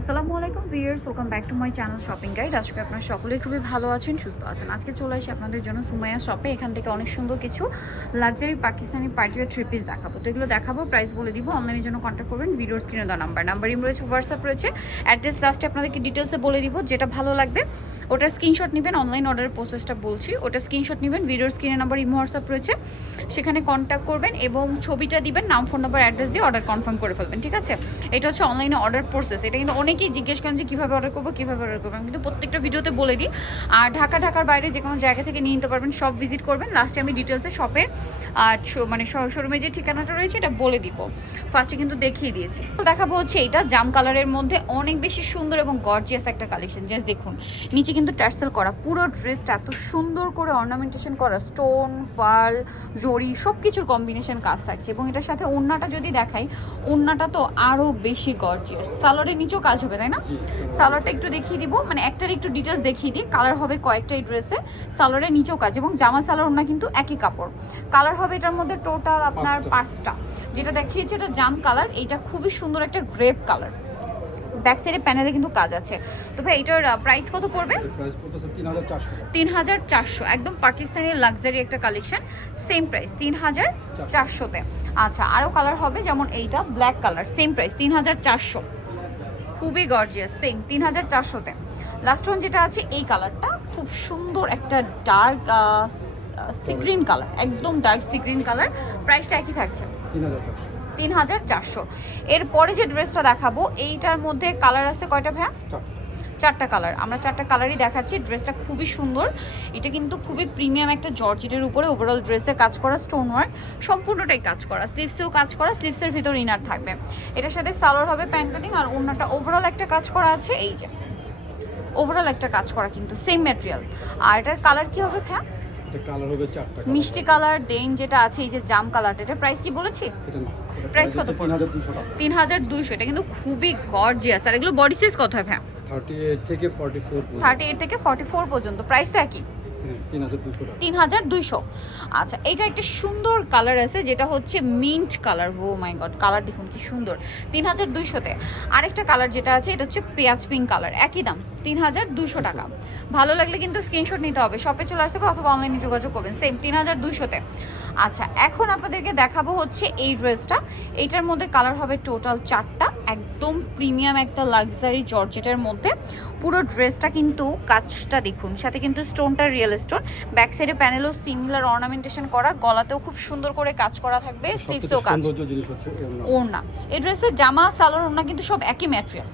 আসসালামু আলাইকুম viewers, welcome back to my channel shopping guide. আজকে আপনারা সকলেই খুবই ভালো আছেন, সুস্থ আছেন। আজকে চলে আসি আপনাদের জন্য সুমাইয়া শপে। এখান থেকে অনেক সুন্দর কিছু luxury Pakistani party wear three piece দেখাবো। তো এগুলো দেখাবো, প্রাইস বলে দিব। অনলাইনের জন্য কন্ট্যাক্ট করবেন, ভিডিওর স্ক্রিনে দেওয়া নাম্বারই রয়েছে, হোয়াটসঅ্যাপ রয়েছে, অ্যাড্রেস লাস্টে আপনাদেরকে ডিটেলসে বলে দিব। যেটা ভালো লাগবে ওটার স্ক্রিনশট নেবেন। অনলাইন অর্ডারের প্রসেসটা বলছি, ওটার স্ক্রিনশট নেবেন। ভিডিওর স্ক্রিনে নাম্বার ইমো হোয়াটসঅ্যাপ রয়েছে, সেখানে কন্ট্যাক্ট করবেন এবং ছবিটা দিবেন, নাম ফোন নাম্বার অ্যাড্রেস দিয়ে অর্ডার কনফার্ম করে ফেলবেন। ঠিক আছে, এটা হচ্ছে অনলাইনে অর্ডার প্রসেস। এটা কিন্তু অনেকেই জিজ্ঞেস করেন যে কীভাবে অর্ডার করবো, আমি কিন্তু প্রত্যেকটা ভিডিওতে বলে দিই। আর ঢাকার বাইরে যে কোনো জায়গা থেকে নিয়ে নিতে পারবেন, সব ভিজিট করবেন। লাস্টে আমি ডিটেলসে শপের মানে শোরুমের যে ঠিকানাটা রয়েছে এটা বলে দিব। ফার্স্টে কিন্তু দেখিয়ে দিয়েছি। দেখাবো হচ্ছে এটা জাম কালারের মধ্যে অনেক বেশি সুন্দর এবং গর্জিয়াস একটা কালেকশন। জাস্ট দেখুন, নিচে কিন্তু টার্সেল করা, পুরো ড্রেসটা এত সুন্দর করে অর্নামেন্টেশন করা, স্টোন, পার্ল, জরি সব কিছুর কম্বিনেশন কাজ থাকছে। এবং এটার সাথে ওড়নাটা যদি দেখাই, ওড়নাটা তো আরও বেশি গর্জিয়াস। সালোয়ারের নিচেও কাজ হবে, তাই না? সালোয়ারটা একটু দেখিয়ে দিব, মানে একটার একটু ডিটেলস দেখিয়ে দিই। কালার হবে কয়েকটা এই ড্রেসে, সালোয়ারের নিচেও কাজ এবং জামা সালোয়ার ওড়না কিন্তু একই কাপড়। কালার হবে এটার মধ্যে টোটাল আপনার 5টা। যেটা দেখিয়েছে এটা জাম কালার, এইটা খুবই সুন্দর একটা গ্রেপ কালার। ব্যাক সাইডে প্যানেলে কিন্তু কাজ আছে। তো ভাই এটার প্রাইস কত পড়বে? 3400, একদম পাকিস্তানি লাক্সারি একটা কালেকশন। সেম প্রাইস 3400-তে। আচ্ছা, আরও কালার হবে, যেমন এইটা ব্ল্যাক কালার, সেম প্রাইস 3400, খুবই গর্জিয়াস, সেম 3400-তে। লাস্ট ওয়ান যেটা আছে এই কালারটা খুব সুন্দর, একটা ডার্ক সি গ্রিন কালার, একদম ডার্ক সি গ্রিন কালার। প্রাইসটা একই থাকছে 3400। এরপরে যে ড্রেসটা দেখাবো এইটার মধ্যে কালার আছে কয়টা ভাইয়া? 4টা কালার। আমরা 4টা কালারই দেখাচ্ছি। ড্রেসটা খুবই সুন্দর, এটা কিন্তু খুবই প্রিমিয়াম একটা জর্জেটের উপরে ওভারঅল ড্রেসে কাজ করা, স্টোন ওয়ার্ক সম্পূর্ণটাই কাজ করা, স্লিভসেও কাজ করা, স্লিভসের ভিতর ইনার থাকবে। এটার সাথে সালোয়ার হবে প্যান্ট কাটিং, আর ওড়নাটা ওভারঅল একটা কাজ করা আছে। এই যে ওভারঅল একটা কাজ করা, কিন্তু সেম ম্যাটেরিয়াল। আর এটার কালার কি হবে ভাইয়া? মিষ্টি কালার। দেন যেটা আছে এই যে জাম কালারটা, এটা প্রাইস কি বলেছি? প্রাইস কত? 3200। এটা কিন্তু খুবই গর্জিয়াস। আর এগুলো বডি সাইজ কত হয় ভাইয়া? 38 থেকে 44 পর্যন্ত। প্রাইস তো একই, 3200। আচ্ছা, এটা একটা সুন্দর কালার আছে যেটা হচ্ছে মিন্ট কালার। ও মাই গড, কালার দেখুন কি সুন্দর, 3200-তে। আরেকটা কালার যেটা আছে এটা হচ্ছে পেঁয়াজ পিঙ্ক কালার, একই দাম 3200 টাকা। ভালো লাগলে কিন্তু স্ক্রিনশট নিতে হবে, শপে চলে আসতে হবে অথবা অনলাইনে যোগাযোগ করবেন, সেম 3200-তে। আচ্ছা, এখন আপনাদেরকে দেখাবো হচ্ছে এই ড্রেসটা। এইটার মধ্যে কালার হবে টোটাল 4টা, একদম প্রিমিয়াম একটা লাক্সারি জর্জেটের মধ্যে। পুরো ড্রেসটা কিন্তু কাজটা দেখুন, সাথে কিন্তু স্টোনটা রিয়েল স্টোন। ব্যাক সাইডে প্যানেলও সিমিলার অর্নামেন্টেশন করা, গলাতেও খুব সুন্দর করে কাজ করা থাকবে, স্লিভসেও কাজ। ওড়না, এই ড্রেসের জামা সালোয়ার ওড়না কিন্তু সব একই ম্যাটেরিয়াল।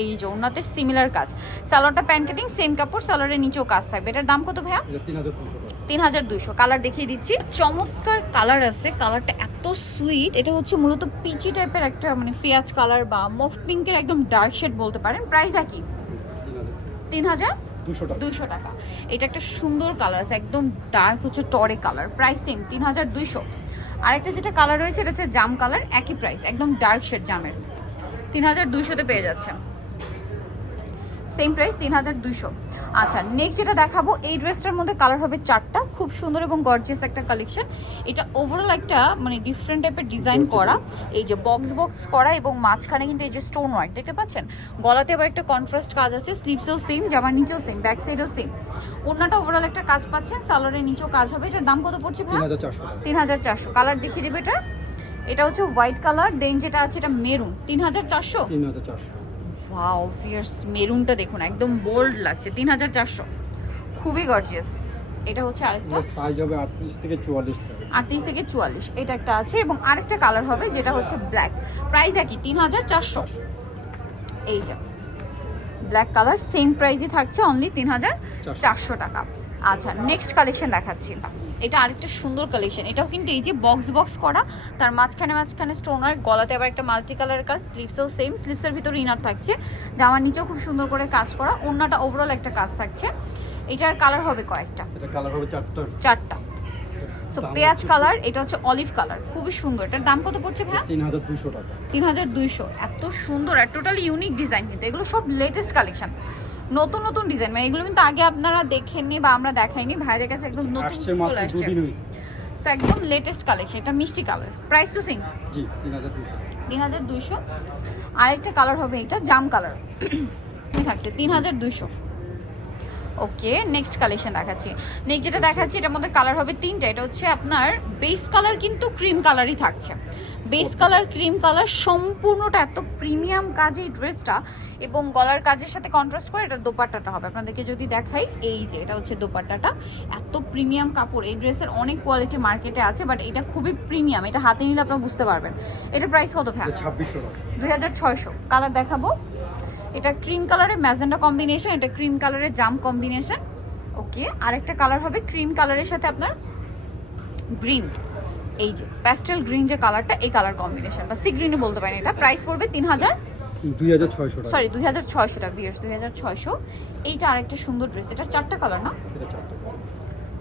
এই যে ওড়নাতে সিমিলার কাজ, সালোয়ারটা প্যান্ট কাটিং, সেম কাপড়, সালোয়ারের নিচেও কাজ থাকবে। এটার দাম কত ভাইয়া? 3200। কালার দেখিয়ে দিচ্ছি, চমৎকার কালার আছে। কালারটা এত সুইট, এটা হচ্ছে মূলত পিচি টাইপের একটা, মানে পেঁয়াজ কালার বা মফ পিঙ্কের একদম ডার্ক শেড বলতে পারেন। প্রাইস একই 3200 টাকা। এটা একটা সুন্দর কালার আছে, একদম ডার্ক হচ্ছে টরে কালার, প্রাইস সেম 3200। আরেকটা যেটা কালার রয়েছে এটা হচ্ছে জাম কালার, একই প্রাইস, একদম ডার্ক শেড জামের, 3200-তে পেয়ে যাচ্ছে, সেম প্রাইস 3200। আচ্ছা, নেক্সট যেটা দেখাবো এই ড্রেসটার মধ্যে কালার হবে 4টা, খুব সুন্দর এবং গর্জিয়াস একটা কালেকশন। এটা ওভারঅল একটা মানে ডিফারেন্ট টাইপের ডিজাইন করা, এই যে বক্স করা এবং মাঝখানে কিন্তু এই যে স্টোন ওয়ার্ক দেখতে পাচ্ছেন। গলাতে আবার একটা কন্ট্রাস্ট কাজ আছে, স্লিভসেও সেম, জামার নিচেও সেম, ব্যাক সাইডেও সেম। ওড়নাটা ওভারঅল একটা কাজ পাচ্ছেন, সালোয়ারের নিচেও কাজ হবে। এটার দাম কত পড়ছে ভাই? 3400। কালার দেখিয়ে দেবে এটা হচ্ছে হোয়াইট কালার। দেন যেটা আছে এটা মেরুন, 3400। ওয়াও ফিয়ার্স, মেরুনটা দেখুন একদম বোল্ড লাগছে, 3400, খুবই গর্জিয়াস। এটা হচ্ছে আরেকটা সাইজ হবে 38 থেকে 44 সাইজ, 38 থেকে 44। এটা একটা আছে এবং আরেকটা কালার হবে যেটা হচ্ছে ব্ল্যাক, প্রাইস একই 3400। এই যে ব্ল্যাক কালার, সেম প্রাইসই থাকছে, অনলি 3400 টাকা। আচ্ছা, নেক্সট কালেকশন দেখাচ্ছি। এটা আরেকটা সুন্দর কালেকশন, এটাও কিন্তু এই যে বক্স করা, তার মাঝখানে স্টোনার, গলাতে আবার একটা মাল্টি কালারের কাজ, স্লিভসেও সেম, স্লিভসের ভিতর ইনার থাকছে, জামার নিচেও খুব সুন্দর করে কাজ করা, ওড়নাটা ওভারঅল একটা কাজ থাকছে। এটার কালার হবে কয়েকটা, এটা কালার হবে 4টা। সো পেঁয়াজ কালার, এটা হচ্ছে অলিভ কালার, খুবই সুন্দর। এটার দাম কত পড়ছে ভাই? 3200 টাকা। 3200। এত সুন্দর আর টোটালি ইউনিক ডিজাইন, কিন্তু এগুলো সব লেটেস্ট কালেকশন, নতুন ডিজাইন, মানে এগুলো কিন্তু আগে আপনারা দেখেননি বা আমরা দেখাইনি, ভাইদের কাছে একদম নতুন চলে আসছে। সো একদম লেটেস্ট কালেকশন, এটা মিষ্টি কালার, প্রাইস তো সেম। জি 3200। 3200। আরেকটা কালার হবে এটা জাম কালার থাকছে 3200। ওকে, নেক্সট কালেকশন দেখাচ্ছি। নেক্সট যেটা দেখাচ্ছি এটার মধ্যে কালার হবে তিনটা। এটা হচ্ছে আপনার বেস কালার কিন্তু ক্রিম কালারই থাকছে, বেস কালার ক্রিম কালার, সম্পূর্ণটা এত প্রিমিয়াম কাজ এই ড্রেসটা, এবং গলার কাজের সাথে কন্ট্রাস্ট করে এটা দোপাট্টাটা হবে। আপনাদেরকে যদি দেখাই, এই যে এটা হচ্ছে দোপাট্টাটা, এত প্রিমিয়াম কাপড়। এই ড্রেসের অনেক কোয়ালিটি মার্কেটে আছে, বাট এটা খুবই প্রিমিয়াম, এটা হাতে নিলে আপনারা বুঝতে পারবেন। এটার প্রাইস কত ভাই? 2600 টাকা। 2600। কালার দেখাবো, এটা ক্রিম কালারের ম্যাজেন্ডা কম্বিনেশন, এটা ক্রিম কালারের জাম কম্বিনেশন। ওকে, আরেকটা কালার হবে ক্রিম কালারের সাথে আপনার গ্রিন, এই যে প্যাস্টেল গ্রিন যে কালারটা, এই কালার কম্বিনেশন বা সি গ্রিনও বলতে পারেন। এটা প্রাইস পড়বে 2600 টাকা। সরি 2600 টাকা ভিউয়ার্স, 2600। এইটা আরেকটা সুন্দর ড্রেস, এটা চারটা কালার না? এটা 4টা কালার।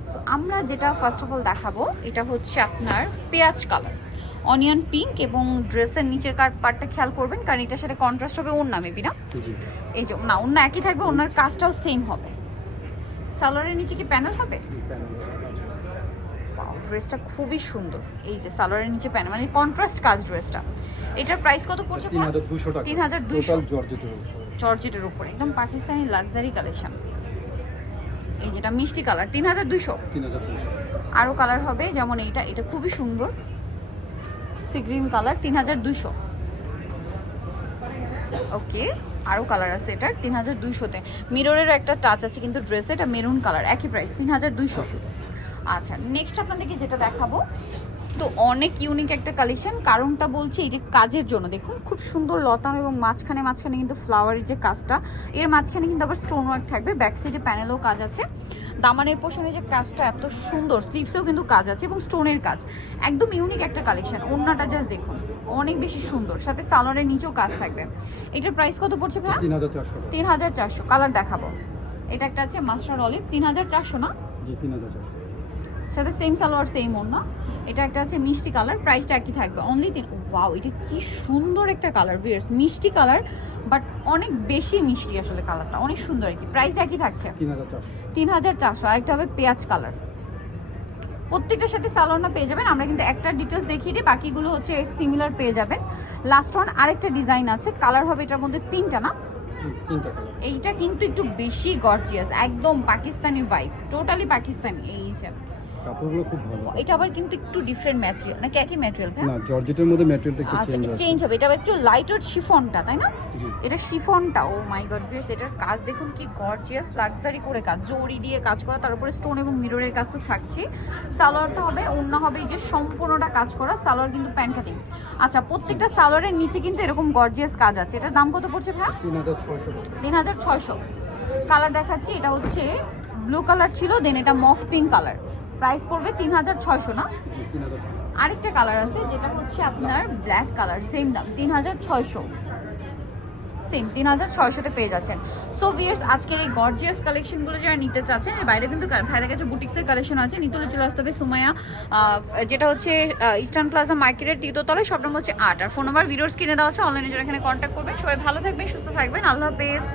সো আমরা যেটা ফার্স্ট অফ অল দেখাবো এটা হচ্ছে আপনার পেঁয়াজ কালার, অনিয়ন পিঙ্ক, এবং ড্রেসের নিচের পার্টটা খেয়াল করবেন কারণ এটার সাথে কন্ট্রাস্ট হবে ওড়না মেবি না? জি। এই যে না, ওড়না একই থাকবে, ওড়নার কাজটাও সেম হবে। সালোয়ারের নিচে কি প্যানেল হবে? ড্রেসটা খুবই সুন্দর, এই যে সালোয়ারের নিচে প্যানেল, মানে কন্ট্রাস্ট কাজ ড্রেসটা। এটার প্রাইস কত পড়ছে? 3200 টাকা। 3200 টোটাল জর্জেটের উপর। জর্জেটের উপর একদম পাকিস্তানি লাক্সারি কালেকশন। এই যেটা মিষ্টি কালার 3200। 3200। আরও কালার হবে যেমন এইটা, এটা খুবই সুন্দর সি গ্রিন কালার 3200। ওকে, আরও কালার আছে এটা 3200-তে। মিররের একটা টাচ আছে কিন্তু ড্রেসে, এটা মেরুন কালার, একই প্রাইস 3200। আচ্ছা, নেক্সট আপনাদেরকে যেটা দেখাবো, তো অনেক ইউনিক একটা কালেকশন। কারণটা বলছি এই যে কাজের জন্য, দেখুন খুব সুন্দর লতাম, এবং মাঝখানে মাঝখানে কিন্তু ফ্লাওয়ারের যে কাজটা, এর মাঝখানে কিন্তু আবার স্টোন ওয়ার্ক থাকবে, ব্যাক সাইডে প্যানেলও কাজ আছে, দামানের পোষণে যে কাজটা এত সুন্দর, স্লিভসেও কিন্তু কাজ আছে এবং স্টোনের কাজ, একদম ইউনিক একটা কালেকশন। ওড়নাটা জাস্ট দেখুন অনেক বেশি সুন্দর, সাথে সালোয়ারের নিচেও কাজ থাকবে। এটার প্রাইস কত পড়ছে ভাই? 3400 টাকা। 3400। কালার দেখাবো, এটা একটা আছে মাস্টার্ড অলিভ 3400 না? জি 3400। সাথে সেম সালোয়ার সেম ওড়না। এটা একটা আছে মিষ্টি কালার, প্রাইসটা একই থাকবে অনলি 3। ওয়াও, এটা কি সুন্দর একটা কালার ভিউয়ার্স, মিষ্টি কালার বাট অনেক বেশি মিষ্টি আসলে কালারটা, অনেক সুন্দর। আর কি প্রাইস একই থাকছে 3400। 3400। আরেকটা হবে পেঁয়াজ কালার, প্রত্যেকটার সাথে সালোয়ারটা পেয়ে যাবেন। আমরা কিন্তু একটা ডিটেলস দেখিয়ে দিই, বাকিগুলো হচ্ছে সিমিলার পেয়ে যাবেন। লাস্ট ওয়ান আরেকটা ডিজাইন আছে, কালার হবে এটার মধ্যে 3টা না? 3টা কালার। এইটা কিন্তু একটু বেশি গর্জিয়াস, একদম পাকিস্তানি ভাইব, টোটালি পাকিস্তানি। এই যে কাপড়গুলো খুব ভালো। এটা আবার কিন্তু একটু ডিফারেন্ট ম্যাটেরিয়াল, নাকি একই ম্যাটেরিয়াল? না, জর্জেটের মধ্যে ম্যাটেরিয়ালটা একটু আচ্ছা, চেঞ্জ আছে। চেঞ্জ হবে। এটা আবার একটু লাইট ওয়েট শিফনটা, তাই না? জি। এটা শিফনটা, ও মাই গড ভিউয়ার্স, এটার কাজ দেখুন কি গর্জিয়াস, লাক্সারি করে কাজ, জরি দিয়ে কাজ করা, তার উপরে স্টোন এবং মিররের কাজ তো থাকছে। সালোয়ারটা হবে, ওড়না হবে এই যে সম্পূর্ণটা কাজ করা, সালোয়ার কিন্তু প্যান্ট কাটিং। আচ্ছা, প্রত্যেকটা সালোয়ারের নিচে কিন্তু এরকম গর্জিয়াস কাজ আছে। এটার দাম কত পড়ছে ভাই? 3600 টাকা। 3600। কালার দেখাচ্ছি, এটা হচ্ছে ব্লু কালার ছিল, দেন এটা মফ পিঙ্ক কালার, প্রাইস পড়বে 3600 না? জি 3600। আরেকটা কালার আছে যেটা হচ্ছে আপনার ব্ল্যাক কালার, সেম দাম 3600, সেম 3600-তে পেয়ে যাচ্ছেন। সো ভিউয়ার্স, আজকের এই গর্জিয়াস কালেকশনগুলো যারা নিতে চাচ্ছেন, এর বাইরে কিন্তু ভাইদের কাছে বুটিক্সের কালেকশন আছে, নিতে হলে চলে আসতে হবে সুমাইয়া, যেটা হচ্ছে ইস্টার্ন প্লাজা মার্কেটের 3য় তলায়, শপ নম্বর হচ্ছে 8, আর ফোন নাম্বার ভিডিওর স্ক্রিনে দেওয়া আছে, অনলাইনে যারা এখানে কন্ট্যাক্ট করবেন। সবাই ভালো থাকবেন, সুস্থ থাকবেন, আল্লাহ হাফেজ।